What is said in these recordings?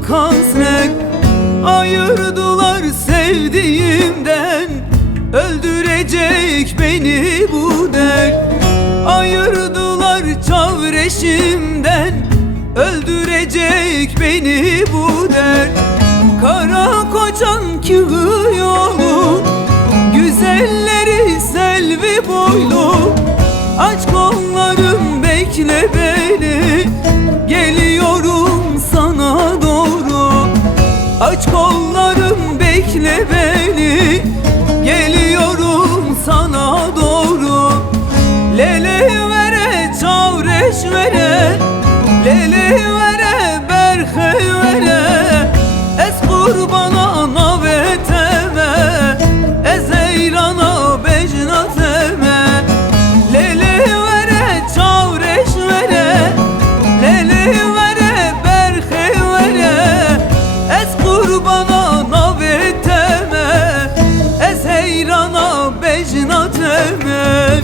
çok hasret. Ayırdılar sevdiğimden, öldürecek beni bu dert. Ayırdılar çavreşimden, öldürecek beni bu dert. Kara koçan kığı yolu, güzelleri selvi boylu. Aç kollarım bekle beni, geliyorum sana doğru. Aç kollarım bekle beni, geliyorum sana doğru. Lele vere çavreş vere, lele vere berhe vere. Ez kurbana naveteme, ez eyrana becnateme. Lele vere çavreş vere, lele vere berhe vere. Ez kurbana naveteme, ez eyrana becnateme.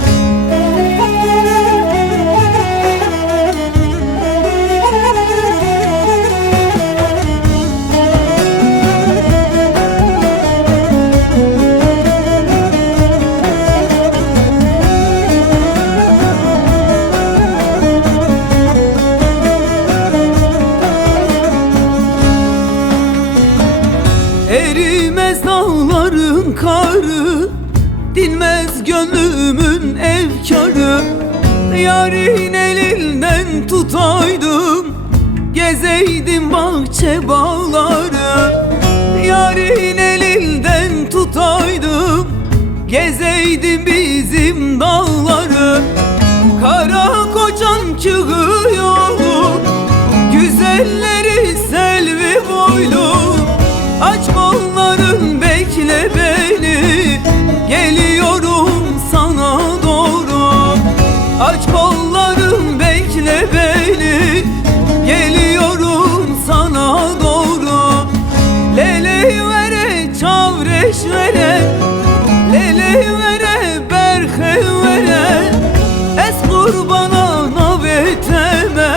Erimez dağların karı, dinmez gönlümün efkarı. Yarın elinden tutaydım, gezeydim bahçe bağları. Yarın elinden tutaydım, gezeydim bizim dağları. Kara koçan kığı yolu, güzelleri selvi boylu. Aç kolların bekle beni, geliyorum sana doğru. Aç kolların bekle beni, geliyorum sana doğru. Lele vere çavreş vere, lele vere berhe vere. Ez kurbana naveteme,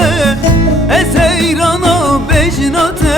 ez eyrana becnateme.